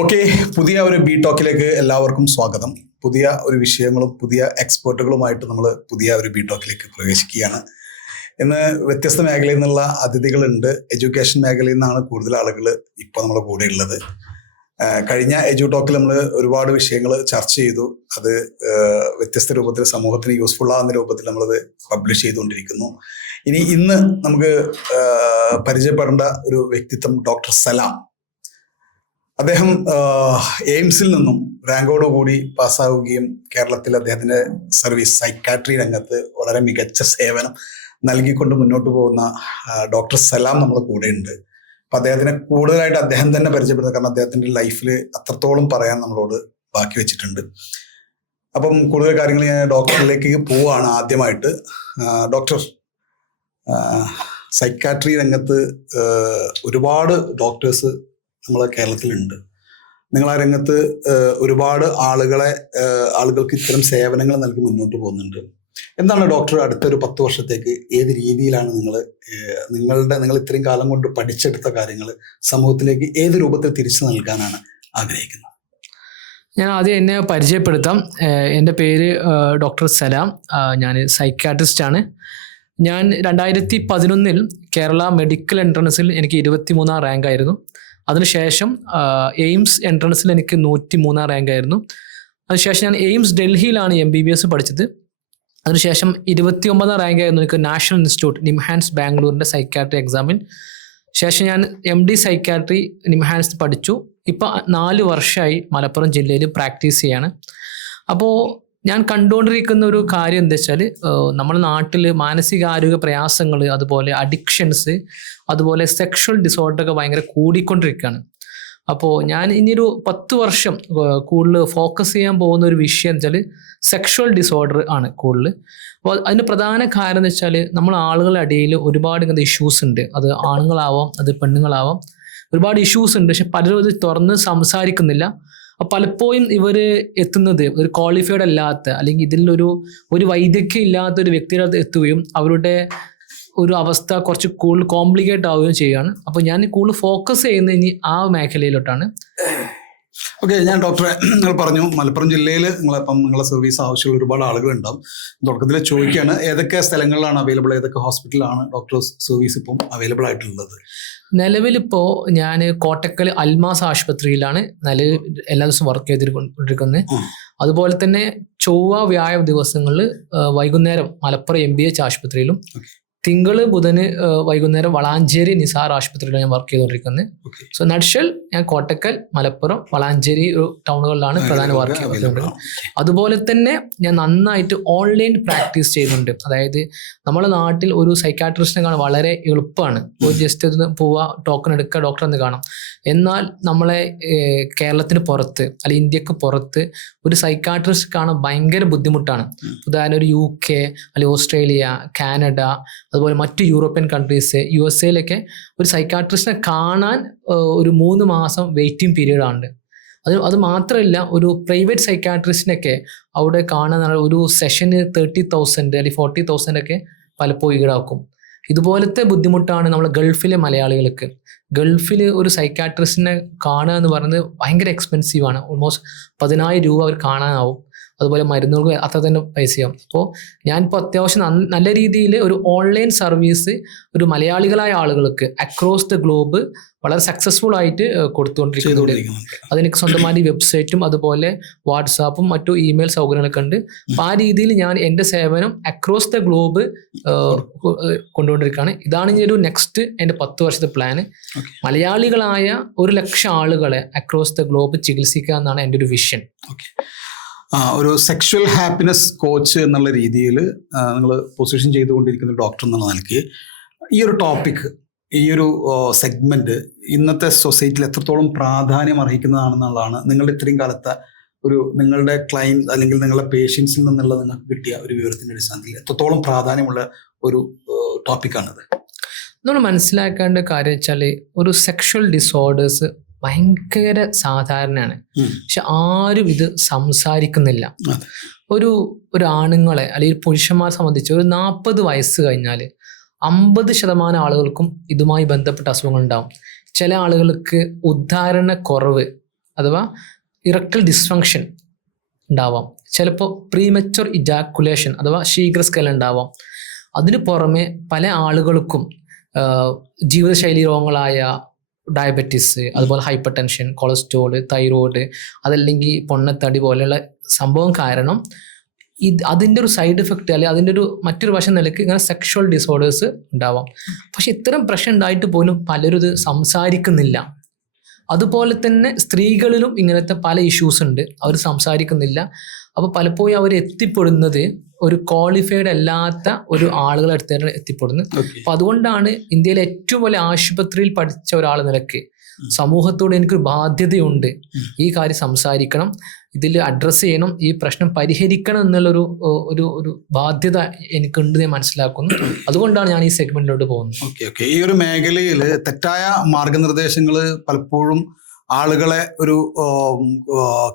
Okay, പുതിയ ഒരു B ടോക്കിലേക്ക് എല്ലാവർക്കും സ്വാഗതം. പുതിയ ഒരു വിഷയങ്ങളും പുതിയ എക്സ്പേർട്ടുകളുമായിട്ട് നമ്മൾ പുതിയ ഒരു ബി ടോക്കിലേക്ക് പ്രവേശിക്കുകയാണ്. ഇന്ന് വ്യത്യസ്ത മേഖലയിൽ നിന്നുള്ള അതിഥികളുണ്ട്. എഡ്യൂക്കേഷൻ മേഖലയിൽ നിന്നാണ് കൂടുതൽ ആളുകൾ ഇപ്പോൾ നമ്മുടെ കൂടെ ഉള്ളത്. കഴിഞ്ഞ എഡ്യൂ ടോക്കിൽ നമ്മൾ ഒരുപാട് വിഷയങ്ങൾ ചർച്ച ചെയ്തു. അത് വ്യത്യസ്ത രൂപത്തിൽ സമൂഹത്തിന് യൂസ്ഫുൾ ആകുന്ന രൂപത്തിൽ നമ്മളത് പബ്ലിഷ് ചെയ്തുകൊണ്ടിരിക്കുന്നു. ഇന്ന് നമുക്ക് പരിചയപ്പെടേണ്ട ഒരു വ്യക്തിത്വം ഡോക്ടർ സലാം. അദ്ദേഹം എയിംസിൽ നിന്നും റാങ്കോടുകൂടി പാസ്സാവുകയും കേരളത്തിൽ അദ്ദേഹത്തിന്റെ സർവീസ് സൈക്കാട്രി രംഗത്ത് വളരെ മികച്ച സേവനം നൽകിക്കൊണ്ട് മുന്നോട്ട് പോകുന്ന ഡോക്ടർ സലാം നമ്മുടെ കൂടെ ഉണ്ട്. അപ്പൊ അദ്ദേഹത്തിനെ കൂടുതലായിട്ട് അദ്ദേഹം തന്നെ പരിചയപ്പെടുത്തുക, കാരണം അദ്ദേഹത്തിന്റെ ലൈഫിൽ അത്രത്തോളം പറയാൻ നമ്മളോട് ബാക്കി വെച്ചിട്ടുണ്ട്. അപ്പം കൂടുതൽ കാര്യങ്ങൾ ഞാൻ ഡോക്ടറിലേക്ക് പോവാണ്. ആദ്യമായിട്ട് ഡോക്ടർ, സൈക്കാട്രി രംഗത്ത് ഒരുപാട് ഡോക്ടേഴ്സ് നമ്മളെ കേരളത്തിലുണ്ട്. നിങ്ങൾ ആ രംഗത്ത് ഒരുപാട് ആളുകൾക്ക് ഇത്തരം സേവനങ്ങൾ നൽകി മുന്നോട്ട് പോകുന്നുണ്ട്. എന്താണ് ഡോക്ടർ അടുത്തൊരു 10 വർഷത്തേക്ക് ഏത് രീതിയിലാണ് നിങ്ങൾ ഇത്രയും കാലം കൊണ്ട് പഠിച്ചെടുത്ത കാര്യങ്ങൾ സമൂഹത്തിലേക്ക് ഏത് രൂപത്തിൽ തിരിച്ചു നൽകാനാണ് ആഗ്രഹിക്കുന്നത്? ഞാൻ ആദ്യം എന്നെ പരിചയപ്പെടുത്താം. എൻ്റെ പേര് ഡോക്ടർ സലാം. ഞാൻ സൈക്കാട്രിസ്റ്റാണ്. ഞാൻ 2011 കേരള മെഡിക്കൽ എൻട്രൻസിൽ എനിക്ക് 23-ാം റാങ്ക് ആയിരുന്നു. അതിനുശേഷം എയിംസ് എൻട്രൻസിൽ എനിക്ക് 103-ാം റാങ്ക് ആയിരുന്നു. അതിനുശേഷം ഞാൻ എയിംസ് ഡൽഹിയിലാണ് MBBS പഠിച്ചത്. അതിനുശേഷം 29-ാം റാങ്ക് ആയിരുന്നു എനിക്ക് നാഷണൽ ഇൻസ്റ്റിറ്റ്യൂട്ട് നിംഹാൻസ് ബാംഗ്ലൂരിൻ്റെ സൈക്കാട്രി എക്സാമിൽ. ശേഷം ഞാൻ MD സൈക്കാട്രി നിംഹാൻസ് പഠിച്ചു. ഇപ്പം 4 വർഷമായി മലപ്പുറം ജില്ലയിൽ പ്രാക്ടീസ് ചെയ്യാണ്. അപ്പോൾ ഞാൻ കണ്ടുകൊണ്ടിരിക്കുന്ന ഒരു കാര്യം എന്താ വെച്ചാൽ, നമ്മുടെ നാട്ടിൽ മാനസികാരോഗ്യ പ്രയാസങ്ങൾ, അതുപോലെ അഡിക്ഷൻസ്, അതുപോലെ സെക്ഷൽ ഡിസോർഡറൊക്കെ ഭയങ്കര കൂടിക്കൊണ്ടിരിക്കുകയാണ്. അപ്പോൾ ഞാൻ ഇനിയൊരു 10 വർഷം കൂടുതൽ ഫോക്കസ് ചെയ്യാൻ പോകുന്ന ഒരു വിഷയം എന്ന് വെച്ചാൽ സെക്ഷൽ ഡിസോർഡർ ആണ് കൂടുതൽ. അപ്പോൾ അതിന് പ്രധാന കാരണം എന്ന് വെച്ചാൽ നമ്മൾ ആളുകളുടെ ഇടയിൽ ഒരുപാട് ഇങ്ങനത്തെ ഇഷ്യൂസ് ഉണ്ട്. അത് ആണുങ്ങളാവാം, അത് പെണ്ണുങ്ങളാവാം, ഒരുപാട് ഇഷ്യൂസ് ഉണ്ട്. പക്ഷെ പലരും ഇത് തുറന്ന് സംസാരിക്കുന്നില്ല. പലപ്പോഴും ഇവർ എത്തുന്നത് ഒരു ക്വാളിഫൈഡ് അല്ലാത്ത, അല്ലെങ്കിൽ ഇതിലൊരു വൈദഗ്ധ്യം ഇല്ലാത്ത ഒരു വ്യക്തിയുടെ അടുത്ത് എത്തുകയും അവരുടെ ഒരു അവസ്ഥ കുറച്ച് കൂടുതൽ കോംപ്ലിക്കേറ്റ് ആവുകയും ചെയ്യുകയാണ്. അപ്പോൾ ഞാൻ കൂടുതൽ ഫോക്കസ് ചെയ്യുന്നത് ഇനി ആ മേഖലയിലോട്ടാണ്. ഓക്കെ, ഞാൻ ഡോക്ടറെ, നിങ്ങൾ പറഞ്ഞു മലപ്പുറം ജില്ലയിൽ നിങ്ങളെ സർവീസ് ആവശ്യമുള്ള ഒരുപാട് ആളുകളുണ്ടാവും. തുടക്കത്തിൽ ചോദിക്കുകയാണ്, ഏതൊക്കെ സ്ഥലങ്ങളിലാണ് അവൈലബിൾ, ഏതൊക്കെ ഹോസ്പിറ്റലാണ് ഡോക്ടർ സർവീസ് ഇപ്പം അവൈലബിൾ ആയിട്ടുള്ളത്? നിലവിലിപ്പോൾ ഞാൻ കോട്ടക്കൽ അൽമാസ് ആശുപത്രിയിലാണ് എല്ലാ ദിവസവും വർക്ക് ചെയ്തിരിക്കുന്നത്. അതുപോലെ തന്നെ ചൊവ്വ വ്യാഴം ദിവസങ്ങളിൽ വൈകുന്നേരം മലപ്പുറം MBH ആശുപത്രിയിലും, തിങ്കൾ ബുധന് വൈകുന്നേരം വളാഞ്ചേരി നിസാർ ആശുപത്രിയിലാണ് ഞാൻ വർക്ക് ചെയ്തുകൊണ്ടിരിക്കുന്നത്. സോ നട്ഷൽ ഞാൻ കോട്ടക്കൽ, മലപ്പുറം, വളാഞ്ചേരി ടൗണുകളിലാണ് പ്രധാന വർക്ക് ചെയ്തുകൊണ്ടിരിക്കുന്നത്. അതുപോലെ തന്നെ ഞാൻ നന്നായിട്ട് ഓൺലൈൻ പ്രാക്ടീസ് ചെയ്യുന്നുണ്ട്. അതായത് നമ്മുടെ നാട്ടിൽ ഒരു സൈക്കാട്രിസ്റ്റിനെ കാണാൻ വളരെ എളുപ്പമാണ്. ഒരു ജസ്റ്റ് ഒന്ന് പോവുക, ടോക്കൺ എടുക്കുക, ഡോക്ടറെ ഒന്ന് കാണാം. എന്നാൽ നമ്മളെ കേരളത്തിന് പുറത്ത് അല്ലെങ്കിൽ ഇന്ത്യക്ക് പുറത്ത് ഒരു സൈക്കാട്രിസ്റ്റ് കാണാൻ ഭയങ്കര ബുദ്ധിമുട്ടാണ്. ഉദാഹരണം ഒരു UK അല്ലെങ്കിൽ ഓസ്ട്രേലിയ, കാനഡ, അതുപോലെ മറ്റു യൂറോപ്യൻ കൺട്രീസ്, USA ഒരു സൈക്കാട്രിസ്റ്റിനെ കാണാൻ ഒരു 3 മാസം വെയിറ്റിംഗ് പീരീഡാണ്. അത് മാത്രമല്ല, ഒരു പ്രൈവറ്റ് സൈക്കാട്രിസ്റ്റിനൊക്കെ അവിടെ കാണാൻ ഒരു സെഷന് 30,000 അല്ലെങ്കിൽ 40,000 പലപ്പോഴും ഈടാക്കും. ഇതുപോലത്തെ ബുദ്ധിമുട്ടാണ് നമ്മളെ ഗൾഫിലെ മലയാളികൾക്ക്. ഗൾഫിൽ ഒരു സൈക്കാട്രിസ്റ്റിനെ കാണുക എന്ന് പറയുന്നത് ഭയങ്കര എക്സ്പെൻസീവാണ്. ഓൾമോസ്റ്റ് 10,000 രൂപ അവർ കാണാനാവും. അതുപോലെ മരുന്നുകൾക്ക് അത്ര തന്നെ പൈസയാവും. അപ്പോൾ ഞാനിപ്പോൾ അത്യാവശ്യം നല്ല രീതിയിൽ ഒരു ഓൺലൈൻ സർവീസ് ഒരു മലയാളികളായ ആളുകൾക്ക് അക്രോസ് ദ ഗ്ലോബ് വളരെ സക്സസ്ഫുൾ ആയിട്ട് കൊടുത്തുകൊണ്ടിരിക്കുന്നുണ്ട്. അതെനിക്ക് സ്വന്തമായി വെബ്സൈറ്റും അതുപോലെ വാട്സാപ്പും മറ്റു ഇമെയിൽ സൗകര്യങ്ങളൊക്കെ ഉണ്ട്. അപ്പോൾ ആ രീതിയിൽ ഞാൻ എൻ്റെ സേവനം അക്രോസ് ദ ഗ്ലോബ് കൊണ്ടുകൊണ്ടിരിക്കുകയാണ്. ഇതാണ് ഇനി ഒരു നെക്സ്റ്റ് എൻ്റെ 10 വർഷത്തെ പ്ലാന്. മലയാളികളായ 100,000 ആളുകളെ അക്രോസ് ദ ഗ്ലോബ് ചികിത്സിക്കുക എന്നാണ് എൻ്റെ ഒരു വിഷൻ. ഒരു സെക്ഷൽ ഹാപ്പിനെസ് കോച്ച് എന്നുള്ള രീതിയിൽ നിങ്ങൾ പൊസിഷൻ ചെയ്തുകൊണ്ടിരിക്കുന്ന ഡോക്ടർ എന്നുള്ള നിലയ്ക്ക് ഈ ഒരു ടോപ്പിക്, ഈ ഒരു സെഗ്മെന്റ് ഇന്നത്തെ സൊസൈറ്റിയിൽ എത്രത്തോളം പ്രാധാന്യം അർഹിക്കുന്നതാണെന്നുള്ളതാണ് നിങ്ങളുടെ ഇത്രയും കാലത്തെ നിങ്ങളുടെ ക്ലയൻറ്റ് അല്ലെങ്കിൽ നിങ്ങളുടെ പേഷ്യൻസിൽ നിന്നുള്ള നിങ്ങൾക്ക് കിട്ടിയ ഒരു വിവരത്തിൻ്റെ അടിസ്ഥാനത്തിൽ എത്രത്തോളം പ്രാധാന്യമുള്ള ഒരു ടോപ്പിക്കാണിത്? നമ്മൾ മനസ്സിലാക്കേണ്ട കാര്യം വെച്ചാൽ ഒരു സെക്ഷൽ ഡിസോർഡേഴ്സ് ഭയങ്കര സാധാരണയാണ്. പക്ഷെ ആരും ഇത് സംസാരിക്കുന്നില്ല. ഒരു ആണുങ്ങളെ അല്ലെങ്കിൽ പുരുഷന്മാരെ സംബന്ധിച്ച് ഒരു 40 വയസ്സ് കഴിഞ്ഞാൽ 50% ആളുകൾക്കും ഇതുമായി ബന്ധപ്പെട്ട അസുഖങ്ങൾ ഉണ്ടാവും. ചില ആളുകൾക്ക് ഉദ്ധാരണ കുറവ്, അഥവാ ഇറക്ടൽ ഡിസ്ഫങ്ഷൻ ഉണ്ടാവാം. ചിലപ്പോൾ പ്രീമച്വർ ഇജാക്കുലേഷൻ അഥവാ ശീഘ്രസ്ഖലനം ഉണ്ടാവാം. അതിന് പുറമെ പല ആളുകൾക്കും ജീവിതശൈലി രോഗങ്ങളായ ഡയബറ്റീസ്, അതുപോലെ ഹൈപ്പർ ടെൻഷൻ, കൊളസ്ട്രോള്, തൈറോയ്ഡ്, അതല്ലെങ്കിൽ പൊണ്ണത്തടി പോലെയുള്ള സംഭവം കാരണം അതിൻ്റെ ഒരു സൈഡ് എഫക്റ്റ് അല്ലെങ്കിൽ അതിൻ്റെ ഒരു മറ്റൊരു വശം നിലയ്ക്ക് ഇങ്ങനെ സെക്ഷൽ ഡിസോർഡേഴ്സ് ഉണ്ടാവാം. പക്ഷെ ഇത്തരം പ്രശ്നം ഉണ്ടായിട്ട് പോലും പലരും ഇത് സംസാരിക്കുന്നില്ല. അതുപോലെ തന്നെ സ്ത്രീകളിലും ഇങ്ങനത്തെ പല ഇഷ്യൂസ് ഉണ്ട്, അവർ സംസാരിക്കുന്നില്ല. അപ്പോൾ പലപ്പോഴും അവർ എത്തിപ്പെടുന്നത് ഒരു ക്വാളിഫൈഡ് അല്ലാത്ത ഒരു ആളുകളെ അടുത്താണ് എത്തിപ്പെടുന്നത്. അപ്പൊ അതുകൊണ്ടാണ് ഇന്ത്യയിലെ ഏറ്റവും വലിയ ആശുപത്രിയിൽ പഠിച്ച ഒരാൾ നിലയ്ക്ക് സമൂഹത്തോട് എനിക്കൊരു ബാധ്യതയുണ്ട്, ഈ കാര്യം സംസാരിക്കണം, ഇതിൽ അഡ്രസ്സ് ചെയ്യണം, ഈ പ്രശ്നം പരിഹരിക്കണം എന്നുള്ളൊരു ഒരു ബാധ്യത എനിക്കുണ്ട് ഞാൻ മനസ്സിലാക്കുന്നു. അതുകൊണ്ടാണ് ഞാൻ ഈ സെഗ്മെന്റിലോട്ട് പോകുന്നത്. ഓക്കെ. ഈ ഒരു മേഖലയിൽ തെറ്റായ മാർഗനിർദ്ദേശങ്ങൾ പലപ്പോഴും ആളുകളെ ഒരു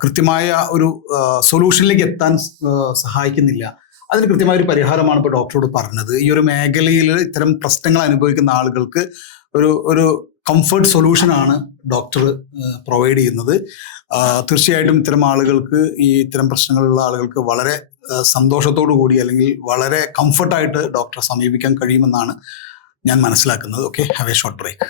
കൃത്യമായ ഒരു സൊല്യൂഷനിലേക്ക് എത്താൻ സഹായിക്കുന്നില്ല. അതിന് കൃത്യമായ ഒരു പരിഹാരമാണ് ഇപ്പോൾ ഡോക്ടറോട് പറഞ്ഞത്. ഈ ഒരു മേഖലയിൽ ഇത്തരം പ്രശ്നങ്ങൾ അനുഭവിക്കുന്ന ആളുകൾക്ക് ഒരു കംഫർട്ട് സൊല്യൂഷനാണ് ഡോക്ടർ പ്രൊവൈഡ് ചെയ്യുന്നത്. തീർച്ചയായിട്ടും ഇത്തരം ആളുകൾക്ക്, ഈ ഇത്തരം പ്രശ്നങ്ങളുള്ള ആളുകൾക്ക് വളരെ സന്തോഷത്തോടു കൂടി അല്ലെങ്കിൽ വളരെ കംഫർട്ടായിട്ട് ഡോക്ടറെ സമീപിക്കാൻ കഴിയുമെന്നാണ് ഞാൻ മനസ്സിലാക്കുന്നത്. Okay, have a short break.